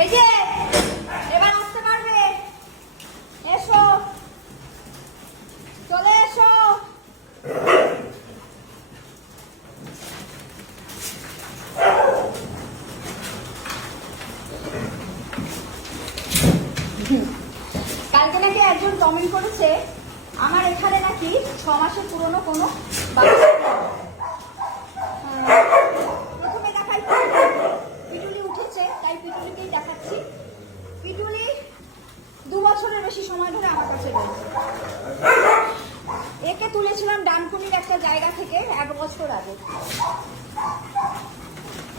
এই যে এবার আসতে পারবে, এসো, চলে এসো। কালকে নাকি একজন কমেন্ট করেছে আমার এখানে নাকি 6 মাসের পুরনো কোনো বাচ্চা। প্রথমে দেখাই পিটুলি উঠেছে, তাই পিটুলিকেই দেখাচ্ছি। পিটুলি 2 বছরের বেশি সময় ধরে আমার কাছে রয়েছে। একে তুলেছিলাম ডানকুনির একটা জায়গা থেকে 1 বছর আগে।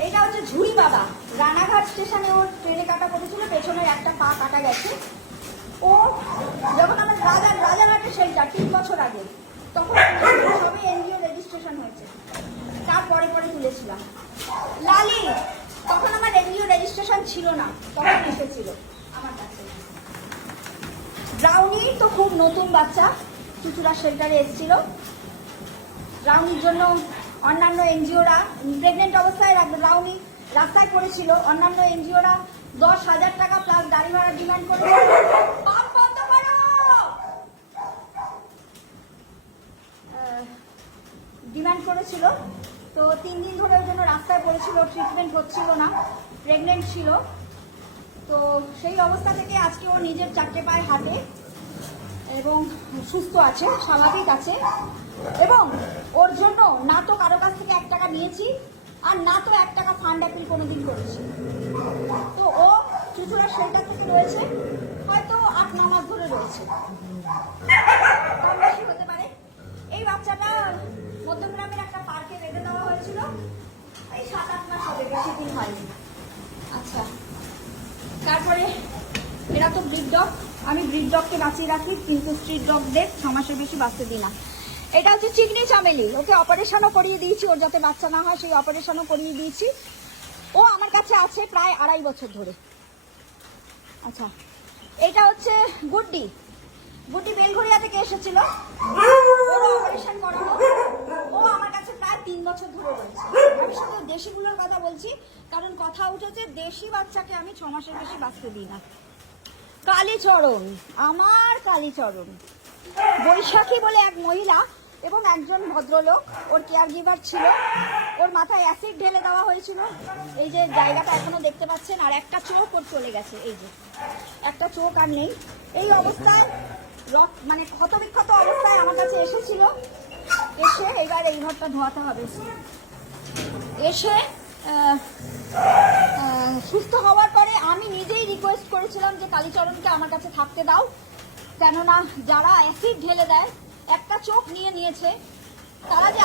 এটা হচ্ছে ঝুড়ি বাবা, রানাঘাট স্টেশনে ওর ট্রেনে কাটা পড়েছিল, পেছনের একটা পা কাটা গেছে। ও যখন আমার রাজারহাটে সেইটা 3 বছর আগে, তখন সবে এনজিও রেজিস্ট্রেশন হয়েছে, তারপরে পরে তুলেছিলাম। লালি তখন আমার এনজিও রেজিস্ট্রেশন ছিল না, তখন এসেছিল আমার কাছে। ব্রাউনি তো খুব নতুন বাচ্চা, চুচুড়া শেল্টারে এসেছিল। ব্রাউনির জন্য অন্যান্য এনজিওরা প্রেগনেন্ট অবস্থায় ব্রাউনি রাস্তায় পড়েছিল, অন্যান্য এনজিওরা 10,000 টাকা প্লাস গাড়ি ভাড়া ডিমান্ড করে করেছিল। তো 3 দিন ধরে ওই জন্য রাস্তায় পড়েছিল, ট্রিটমেন্ট হচ্ছিল না, প্রেগনেন্ট ছিল। তো সেই অবস্থা থেকে আজকে ও নিজের 4টে পায়ে হাঁটে এবং সুস্থ আছে, স্বাভাবিক আছে। এবং ওর জন্য না তো কারো কাছ থেকে 1 টাকা নিয়েছি, আর না তো 1 টাকা ফান্ড অ্যাপিল কোনোদিন করেছি। তো ও চুচুড়ার শেল্টার থেকে রয়েছে, হয়তো 8-9 মাস ধরে রয়েছে, কম বেশি হতে পারে। এই বাচ্চাটা মধ্যমগ্রামের একটা পার্কে বেঁধে দেওয়া হয়েছিল, এই 7-8 মাস হবে, বেশি দিন হয়নি। আচ্ছা, তারপরে এরা তো ব্রিড ডগ, আমি ব্রিড ডগকে বাঁচিয়ে রাখি, কিন্তু স্ট্রিট ডগদের 6 মাসের বেশি বাঁচতে দিই না। এটা হচ্ছে চিকনি চামেলি, ওকে অপারেশনও করিয়ে দিয়েছি, ওর যাতে বাচ্চা না হয় সেই অপারেশনও করিয়ে দিয়েছি। ও আমার কাছে আছে প্রায় 2.5 বছর ধরে। আচ্ছা, এটা হচ্ছে গুড্ডি। গুড্ডি বেলঘরিয়া থেকে এসেছিল, ওর অপারেশন করানো। ও আমার কাছে প্রায় 3 বছর ধরে রয়েছে। আমি শুধু দেশিগুলোর কথা বলছি, কারণ কথা উঠেছে দেশি বাচ্চাকে আমি 6 মাসের বেশি বাঁচতে দিই না। কালীচরণ, আমার কালীচরণ, বৈশাখী বলে এক মহিলা এবং একজন ভদ্রলোক ওর কেয়ার গিভার ছিল। ওর মাথায় অ্যাসিড ঢেলে দেওয়া হয়েছিল, এই যে জায়গাটা এখনো দেখতে পাচ্ছেন, আর একটা চোখ ওর চলে গেছে, এই যে একটা চোখ আর নেই। এই অবস্থায় মানে ক্ষতবিক্ষত অবস্থায় আমার কাছে এসেছিল। এসে এবার এই ঘরটা ধোয়াতে হবে। এসে সুস্থ হওয়ার পরে আমি নিজেই রিকোয়েস্ট করেছিলাম যে কালীচরণকে আমার কাছে থাকতে দাও, কেননা যারা অ্যাসিড ঢেলে দেয়, একটা চোখ নিয়ে নিয়েছে, তারা যে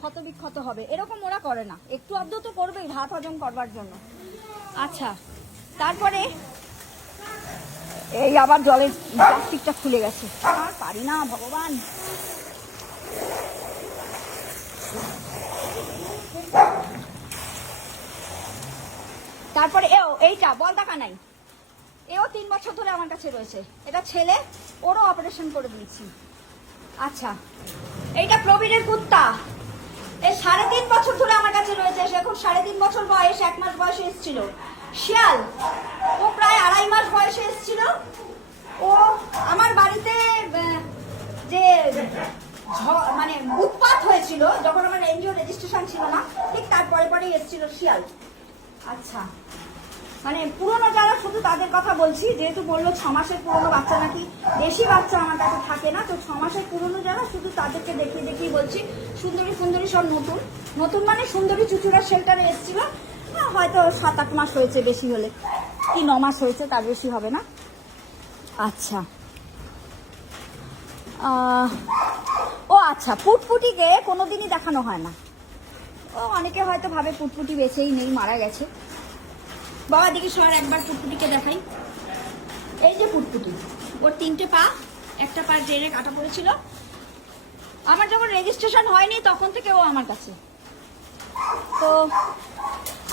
ক্ষতবিক্ষত হবে, এরকম ওরা করে না, একটু আধ তো করবেই ভাত হজম করবার জন্য। আচ্ছা, তারপরে এই আবার জলের প্লাস্টিকটা খুলে গেছে, আর পারি না ভগবান। তারপরে এইটা বলদাকা নাই, এও 3 বছর ধরে আমার কাছে রয়েছে। এটা ছেলে, ওরও অপারেশন করে দিয়েছি। আচ্ছা, এইটা প্রবীরের কুত্তা, এই 3.5 বছর ধরে আমার কাছে রয়েছে। সে এখন 3.5 বছর বয়স, 1 মাস বয়সে এসেছিল। শিয়াল, ও প্রায় 2.5 মাস বয়সে এসেছিল। ও আমার বাড়িতে যে মানে উৎপাত হয়েছিল যখন আমার এনজিও রেজিস্ট্রেশন ছিল না, ঠিক তারপরে পরেই এসেছিল শিয়াল। আচ্ছা, মানে পুরনো যারা, শুধু তাদের কথা বলছি, যেহেতু বললো 6 মাসের পুরনো বাচ্চা নাকি দেশি বাচ্চা আমার কাছে থাকে না, তো 6 মাসের পুরনো যারা, শুধু তাদেরকে দেখিয়ে বলছি। সুন্দরী সুন্দরী সব নতুন নতুন, মানে সুন্দরী চুচুড়ার শেল্টারে এসেছিল, হয়তো 7-8 মাস হয়েছে, বেশি হলে কি 9 মাস হয়েছে, তার বেশি হবে না। আচ্ছা, ও আচ্ছা, পুটপুটিকে কোনোদিনই দেখানো হয় না। ও অনেকে হয়তো ভাবে পুটপুটি বেঁচেই নেই, মারা গেছে। বাবা দেখি সর একবার পুটপুটিকে দেখাই। এই যে পুটপুটি, ওর 3টে পা, একটা পা ড্রেনে কাটা পড়েছিল। আমার যখন রেজিস্ট্রেশন হয়নি তখন থেকে ও আমার কাছে। তো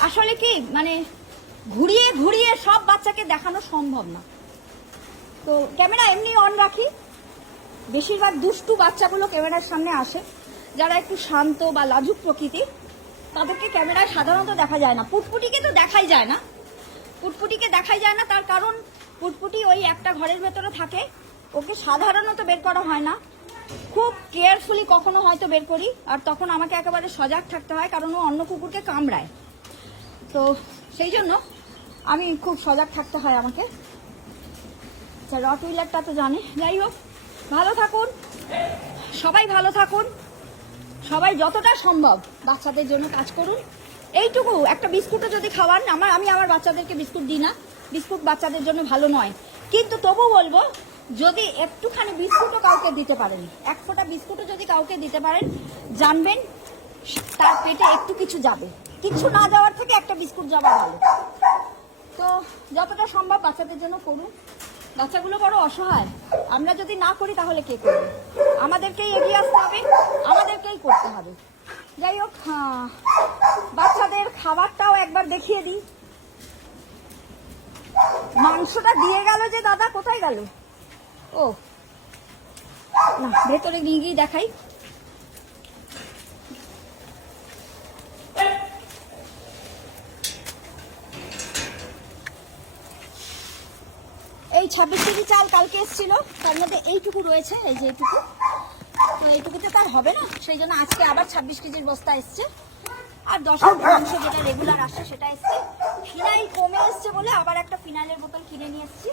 আসলে কি মানে ঘুরিয়ে ঘুরিয়ে সব বাচ্চাকে দেখানো সম্ভব না। তো ক্যামেরা এমনি অন রাখি, বেশিরভাগ দুষ্টু বাচ্চাগুলো ক্যামেরার সামনে আসে, যারা একটু শান্ত বা লাজুক প্রকৃতির, তাদেরকে ক্যামেরায় সাধারণত দেখা যায় না। পুটপুটিকে তো দেখাই যায় না, পুটপুটিকে দেখাই যায় না, তার কারণ পুটপুটি ওই একটা ঘরের ভেতরে থাকে, ওকে সাধারণত বের করা হয় না। খুব কেয়ারফুলি কখনো হয়তো বের করি, আর তখন আমাকে একেবারে সজাগ থাকতে হয়, কারণ ও অন্য কুকুরকে কামড়ায়। তো সেই জন্য আমি খুব সজাগ থাকতে হয় আমাকে। রটউইলারটা তো জানে। যাই হোক, ভালো থাকুন, সবাই ভালো থাকুন, সবাই যতটা সম্ভব বাচ্চাদের জন্য কাজ করুন। এইটুকু একটা বিস্কুটও যদি খাওয়ান, আমি আমার বাচ্চাদেরকে বিস্কুট দিই না, বিস্কুট বাচ্চাদের জন্য ভালো নয়, কিন্তু তবু বলবো যদি একটুখানি বিস্কুটও কাউকে দিতে পারেন, 1 ফোঁটা বিস্কুটও যদি কাউকে দিতে পারেন, জানবেন তার পেটে একটু কিছু যাবে। কিছু না যাওয়ার থেকে একটা বিস্কুট যাওয়া ভালো। তো যতটা সম্ভব বাচ্চাদের জন্য করুন। বাচ্চাগুলো বড় অসহায়, আমরা যদি না করি তাহলে কে করবে? আমাদেরকেই এগিয়ে আসতে হবে, আমাদেরকেই করতে হবে। যাই হোক, বাচ্চাদের খাবারটাও একবার দেখিয়ে দিই। মাংসটা দিয়ে গেল যে দাদা, কোথায় গেল? ও না, ভেতরে নিয়ে গিয়ে দেখাই। এই 26 কেজি চাল কালকে এসেছিল, তার মধ্যে এইটুকু রয়েছে, এই যে এইটুকু। তো এইটুকুতে তার হবে না, সেই জন্য আজকে আবার 26 কেজির বস্তা এসছে, আর 10 কেজি মাংস যেটা রেগুলার আসে সেটা এসছে। ফিনাইল কমে এসছে বলে আবার একটা ফিনাইলের বোতল কিনে নিয়ে এসেছি।